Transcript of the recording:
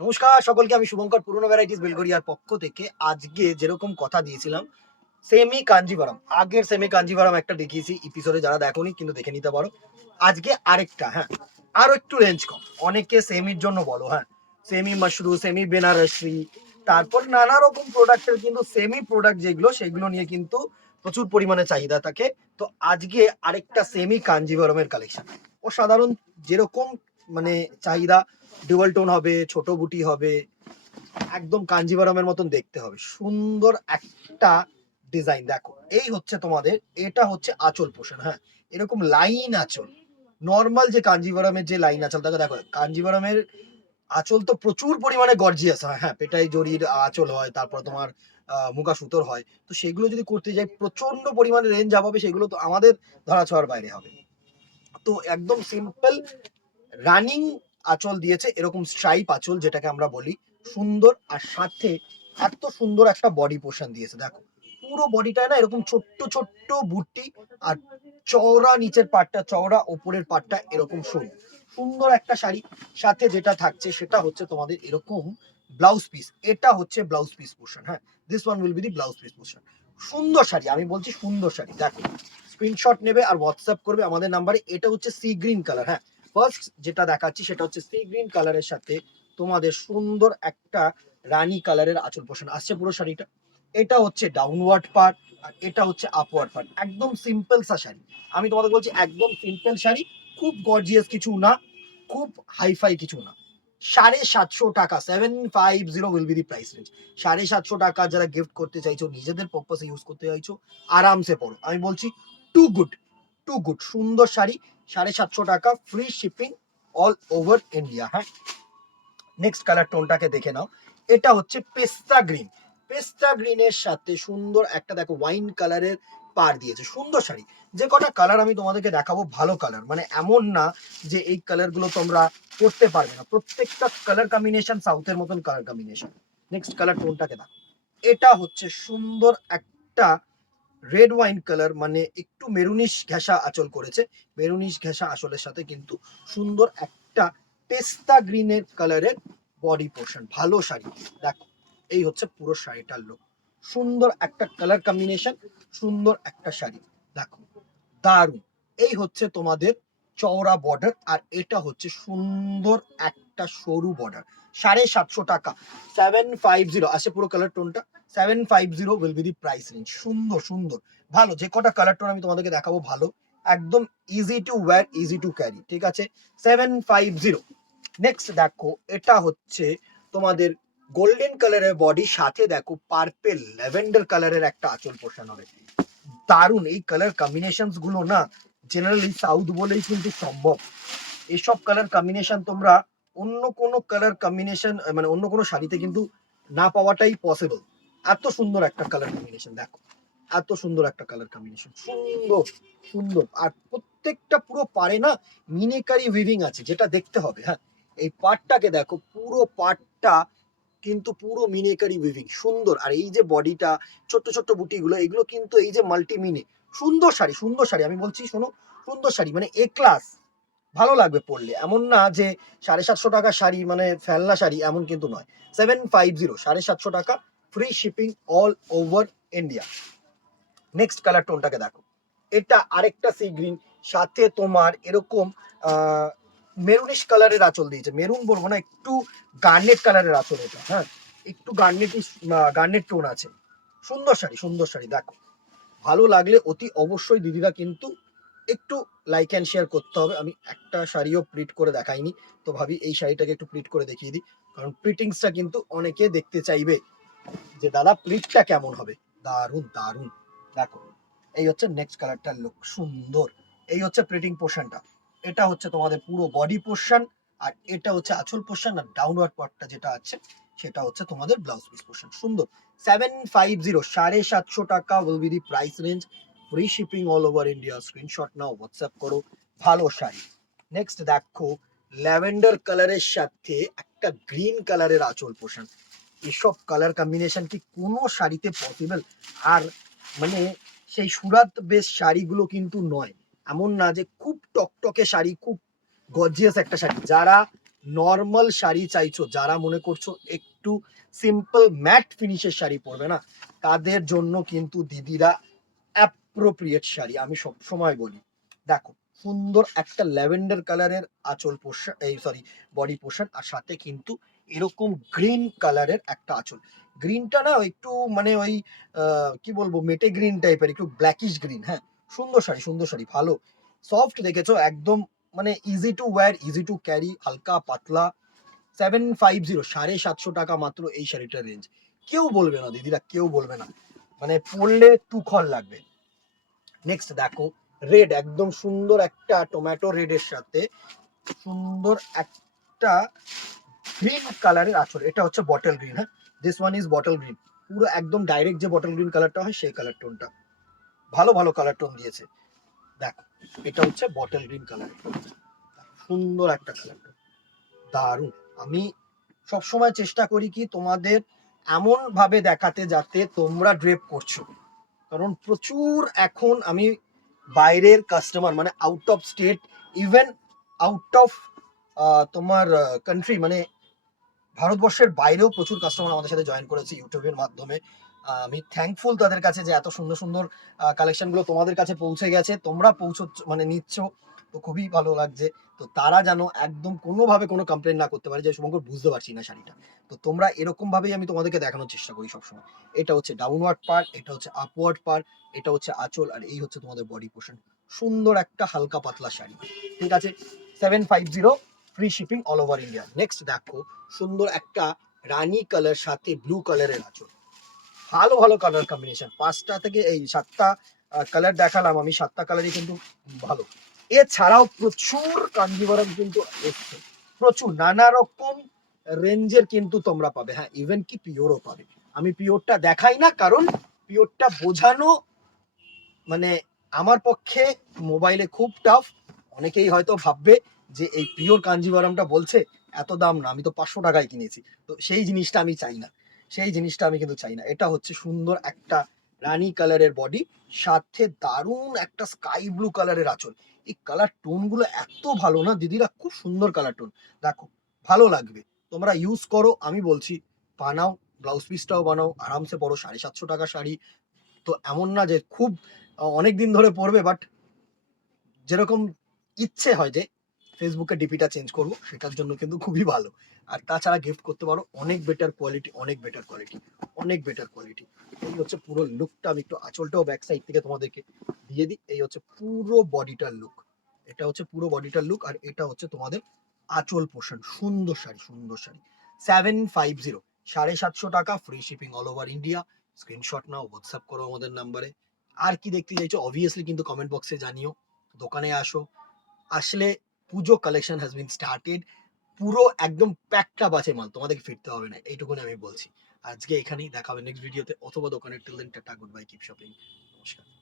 নমস্কার সকলকে, আমি শুভঙ্কর পুরনো ভ্যারাইটিস বেলগড়িয়ার পক্ষ থেকে। আজকে যেরকম কথা দিয়েছিলাম, সেমি কাঞ্জিভারাম, আগের সেমি কাঞ্জিভারাম একটা দেখিয়েছি এপিসোডে, যারা দেখোনি কিন্তু দেখে নিতে পারো। আজকে আরেকটা, হ্যাঁ, আরো একটু রেঞ্জ কম। অনেকে সেমির জন্য বলো, হ্যাঁ, সেমি মাশরু, সেমি বেনারসি, তারপর নানা রকম প্রোডাক্টের কিন্তু সেমি প্রোডাক্ট যেগুলো সেগুলো নিয়ে কিন্তু প্রচুর পরিমাণে চাহিদা থাকে। তো আজকে আরেকটা সেমি কাঞ্জিভারামের কালেকশন। ও সাধারণ যেরকম মানে চাহিদা, ডুয়াল টোন হবে, ছোট বুটি হবে, একদম কাঞ্জিভারামের মতন দেখতে হবে, সুন্দর একটা ডিজাইন। দেখো, এই হচ্ছে তোমাদের, এটা হচ্ছে আঁচল পোষণ, হ্যাঁ, এরকম লাইন আঁচল। নর্মাল যে কাঞ্জিভারামের যে লাইন আঁচল থাকে, দেখো কাঞ্জিভারামের আঁচল তো প্রচুর পরিমাণে গর্জিয়াস হয়, হ্যাঁ, পেটাই জরির আঁচল হয়, তারপর তোমার মুগা সুতোর হয়। তো সেগুলো যদি করতে যাই প্রচন্ড পরিমাণে রেঞ্জ আপ হবে, সেগুলো তো আমাদের ধরা ছোঁয়ার বাইরে হবে। তো একদম সিম্পল রানিং আঁচল দিয়েছে, এরকম স্ট্রাইপ আঁচল যেটাকে আমরা বলি, সুন্দর। আর সাথে এত সুন্দর একটা বডি পোর্শন দিয়েছে। দেখো, পুরো বডিটায় না এরকম ছোট্ট ছোট্ট বুটি, আর চওড়া নিচের পাটটা চওড়া, ওপরের পাটটা এরকম সরু। সুন্দর একটা শাড়ি। সাথে যেটা থাকছে সেটা হচ্ছে তোমাদের এরকম ব্লাউজ পিস। এটা হচ্ছে ব্লাউজ পিস পোর্শন, হ্যাঁ, this one will be the blouse piece portion. সুন্দর শাড়ি, আমি বলছি সুন্দর শাড়ি। দেখো, স্ক্রিনশট নেবে আর হোয়াটসঅ্যাপ করবে আমাদের নাম্বারে। এটা হচ্ছে সি গ্রিন কালার, হ্যাঁ, ফার্স্ট যেটা দেখাচ্ছি সেটা হচ্ছে সি গ্রিন কালারের সাথে তোমাদের সুন্দর একটা রানী কালারের আঁচল পোষণ আসছে পুরো শাড়িটা। এটা হচ্ছে ডাউনওয়ার্ড পার্ট, আর এটা হচ্ছে আপওয়ার্ড পার্ট। একদম সিম্পল সা শাড়ি, আমি তোমাদের বলছি একদম সিম্পল শাড়ি, খুব গর্জিয়াস কিছু না, খুব হাইফাই কিছু না। 750 টাকা, 750 will be the price range. 750 টাকা যারা গিফট করতে চাইছো, নিজেদের পারপাসে ইউজ করতে চাইছো, আরামসে পড়ো। আমি বলছি টু গুড, টু গুড, সুন্দর শাড়ি। 750 টাকা, free shipping all over India, হ্যাঁ। নেক্সট কালার টোনটাকে দেখে নাও। এটা হচ্ছে পেস্তা গ্রিন। পেস্তা গ্রিনের সাথে সুন্দর একটা, দেখো, ওয়াইন কালারের পার দিয়েছে, সুন্দর শাড়ি। যে কটা কালার আমি তোমাদেরকে দেখাবো ভালো কালার, মানে এমন না যে এই কালার গুলো তোমরা করতে পারবে না, প্রত্যেকটা কালার কম্বিনেশন সাউথের মতন কালার কম্বিনেশন। নেক্সট কালার টোনটাকে দেখো। এটা হচ্ছে সুন্দর একটা রেড ওয়াইন কালার, মানে একটু মেরুনিশ ঘেঁষা আঁচল করেছে। মেরুনিশ ঘেঁষা আঁচলের সাথে কিন্তু সুন্দর একটা পেস্তা গ্রিনের কালারের বডি পোর্শন, ভালো শাড়ি। দেখো, এই হচ্ছে পুরো শাড়িটার লুক। সুন্দর একটা কালার কম্বিনেশন, সুন্দর একটা শাড়ি। দেখো, দারুণ। এই হচ্ছে তোমাদের চওড়া বর্ডার, আর এটা হচ্ছে সুন্দর একটা সরু বর্ডার। 750 টাকা, 750 আসে পুরো কালার টোনটা। 750 will be the price range. সুন্দর সুন্দর, ভালো। যে কটা কালার টোন আমি তোমাদেরকে দেখাবো ভালো, একদম easy to wire, easy to carry, ঠিক আছে। 750। নেক্সট দেখো, এটা হচ্ছে তোমাদের গোল্ডেন কালারের বডি, সাথে দেখো পার্পেল ল্যাভেন্ডার কালারের একটা আঁচল পোষণ হবে। দারুণ। এই কালার কম্বিনেশন গুলো না জেনারেলি সাউথ বলেই কিন্তু সম্ভব। এসব কালার কম্বিনেশন তোমরা অন্য কোনো কালার কম্বিনেশন, মানে অন্য কোনো শাড়িতে কিন্তু না পাওয়াটাই পসিবল। এত সুন্দর একটা কালার কম্বিনেশন, দেখো, এত সুন্দর একটা কালার কম্বিনেশন, সুন্দর সুন্দর। আর প্রত্যেকটা পুরো পারে না মিনেকারি উইভিং আছে, যেটা দেখতে হবে, হ্যাঁ। এই পাটটাকে দেখো, পুরো পাটটা কিন্তু পুরো মিনেকারি উইভিং, সুন্দর। আর এই যে বডিটা, ছোট্ট ছোট্ট বুটিগুলো, এগুলো কিন্তু এই যে মাল্টি মিনে। সুন্দর শাড়ি, সুন্দর শাড়ি, আমি বলছি শোনো, সুন্দর শাড়ি, মানে এ ক্লাস, ভালো লাগবে পরলে। এমন না যে 750 টাকা শাড়ি মানে ফেলনা শাড়ি, এমন কিন্তু নয়। 750, 750 টাকা, free shipping all over India. Next colour টোনটাকে দেখো। এটা আরেকটা সি গ্রিন, সাথে তোমার এরকম মেরুনিশ কালারের আঁচল দিয়েছে। মেরুন বলবো না, একটু গার্নেট কালারের আঁচল এটা, হ্যাঁ, একটু গার্নেট টোন আছে। সুন্দর শাড়ি, সুন্দর শাড়ি। দেখো, ভালো লাগলে অতি অবশ্যই দিদিরা কিন্তু একটু লাইক অ্যান্ড শেয়ার করতে হবে। আমি একটা শাড়িও প্রিট করে দেখাইনি, তো ভাবি এই শাড়িটাকে একটু প্রিট করে দেখিয়ে দিই, কারণ প্রিটিংসটা কিন্তু অনেকে দেখতে চাইবে যে দাদা প্রিটটা কেমন হবে। দারুণ দারুণ। দেখো, এই হচ্ছে নেক্সট কালারটার লুক, সুন্দর। এই হচ্ছে প্রিটিং পোর্শনটা। এটা হচ্ছে তোমাদের পুরো বডি পোর্শন, আর এটা হচ্ছে আঁচল পোর্শন, আর ডাউনওয়ার্ড পার্টটা যেটা আছে সেটা হচ্ছে তোমাদের ব্লাউজ পিস পোর্শন। সুন্দর। 750, 750 টাকা will be the price range. Free shipping all over India. Screenshot নাও, হোয়াটসঅ্যাপ করো, ভালো শাড়ি। নেক্সট দেখো, ল্যাভেন্ডার কালারের সাথে একটা গ্রিন কালারের আঁচল পোর্শন। এসব কালার কম্বিনেশন কি কোনো শাড়িতে পসিবল? আর মানে সেই সুরাত বেশ শাড়িগুলো কিন্তু নয়, এমন না যে খুব টকটকে শাড়ি, খুব গর্জিয়াস একটা শাড়ি। যারা নর্মাল শাড়ি চাইছো, যারা মনে করছো একটু সিম্পল ম্যাট ফিনিশের শাড়ি পরবে না, তাদের জন্য কিন্তু দিদিরা অ্যাপ্রোপ্রিয়েট শাড়ি। আমি সব সময় বলি, দেখো সুন্দর একটা ল্যাভেন্ডার কালারের আঁচল পোষণ, এই সরি বডি পোষণ, আর সাথে কিন্তু এরকম গ্রিন কালারের একটা আঁচল। গ্রিনটা না একটু মানে ওই কি বলবো, মেটে গ্রিন টাইপের, একটু ব্ল্যাকিশ গ্রিন। হ্যাঁ, সুন্দর শাড়ি, সুন্দর শাড়ি, ভালো সফট দেখেছো একদম, মানে easy to wire, easy to carry, হালকা পাতলা। 750, 750 টাকা মাত্র এই শাড়িটার রেঞ্জ। কেউ বলবে না দিদিরা, কেউ বলবে না, মানে পরলে তুখর লাগবে। নেক্সট দেখো, রেড, একদম সুন্দর একটা টমেটো রেডের সাথে সুন্দর একটা গ্রিন কালারের আঁচল। এটা হচ্ছে বটল গ্রিন। হ্যাঁ, this one is bottle green, পুরো একদম ডাইরেক্ট যে বটল গ্রিন কালারটা হয় সেই কালার টোনটা, ভালো ভালো কালার টোন দিয়েছে। দেখো, এটা হচ্ছে বটল গ্রিন কালার, সুন্দর একটা কালার টোন, দারুণ। আমি সবসময় চেষ্টা করি কি তোমাদের এমন ভাবে দেখাতে যাতে তোমরা ড্রেপ করছো, কারণ প্রচুর এখন আমি বাইরের কাস্টমার, মানে out of state, even out of তোমার কান্ট্রি, মানে ভারতবর্ষের বাইরেও প্রচুর কাস্টমার আমাদের সাথে জয়েন করেছে ইউটিউবের মাধ্যমে। আমি থ্যাঙ্কফুল তাদের কাছে যে এত সুন্দর সুন্দর কালেকশনগুলো তোমাদের কাছে পৌঁছে গেছে, তোমরা পৌঁছচ্ছ, মানে নিচ্ছ, তো খুবই ভালো লাগছে। তো তারা যেন একদম কোনোভাবে কোনো কমপ্লেন না করতে পারে যে শুভঙ্কর বুঝতে পারছি না শাড়িটা। তো তোমরা এরকম ভাবেই আমি তোমাদেরকে দেখানোর চেষ্টা করি সবসময়। এটা হচ্ছে ডাউনওয়ার্ড পার্ট, এটা হচ্ছে আপওয়ার্ড পার্ট, এটা হচ্ছে আঁচল, আর এই হচ্ছে তোমাদের বডি পোর্শন। সুন্দর একটা হালকা পাতলা শাড়ি, ঠিক আছে। 750, free shipping all over India. Next দেখো, সুন্দর একটা রানী কালার সাথে ব্লু কালারের আঁচল, ভালো ভালো কালার কম্বিনেশন। 5টা থেকে এই 7টা কালার দেখালাম আমি, 7টা কালারই কিন্তু ভালো। এছাড়াও প্রচুর কাঞ্জিভারম কিন্তু এসছে, প্রচুর নানা রকম রেঞ্জের কিন্তু তোমরা পাবে। হ্যাঁ, ইভেন কি পিওরও পাবে। আমি পিওরটা দেখাই না, কারণ পিওরটা বোঝানো মানে আমার পক্ষে মোবাইলে খুব টাফ। অনেকেই হয়তো ভাববে যে এই পিওর কাঞ্জিভারমটা বলছে এত দাম না, আমি তো 500 টাকায় কিনেছি। তো সেই জিনিসটা আমি চাই না, সেই জিনিসটা আমি কিন্তু চাই না। এটা হচ্ছে সুন্দর একটা রানী কালারের বডি, সাথে দারুণ একটা স্কাই ব্লু কালারের আঁচল। এই কালার টোনগুলো এত ভালো না দিদিরা, খুব সুন্দর কালার টোন। দেখো, ভালো লাগবে, তোমরা ইউজ করো, আমি বলছি বানাও, ব্লাউজ পিসটাও বানাও, আরামসে পরো। 750 টাকা শাড়ি তো এমন না যে খুব অনেক দিন ধরে পড়বে, বাট যেরকম ইচ্ছে হয় যে ফেসবুকে ডিপিটা চেঞ্জ করব, সেটার জন্য কিন্তু খুবই ভালো। আর তাছাড়া গিফট করতে পারো, অনেক বেটার কোয়ালিটি, অনেক বেটার কোয়ালিটি, অনেক বেটার কোয়ালিটি। এই হচ্ছে পুরো লুকটা। আমি একটু আঁচলটাও ব্যাক সাইড থেকে তোমাদেরকে দিয়ে দিই। এই হচ্ছে পুরো বডিটার লুক, এটা হচ্ছে পুরো বডিটার লুক, আর এটা হচ্ছে তোমাদের আঁচল পোর্শন। সুন্দর শাড়ি, সুন্দর শাড়ি। 750, 750 টাকা, free shipping all over India. Screenshot নাও, হোয়াটসঅ্যাপ করো আমাদের নাম্বারে। আর কি দেখতে চাইছো অবভিয়াসলি কিন্তু কমেন্ট বক্সে জানিও। দোকানে আসো, আসলে পুজো কালেকশন হ্যাজ বিন স্টার্টেড, পুরো একদম প্যাকটা বাজে মাল, তোমাদেরকে ফিরতে হবে না, এইটুকুনি আমি বলছি। আজকে এখানেই, দেখা হবে নেক্সট ভিডিওতে অথবা দোকানে। Till then tata, goodbye, keep shopping, নমস্কার।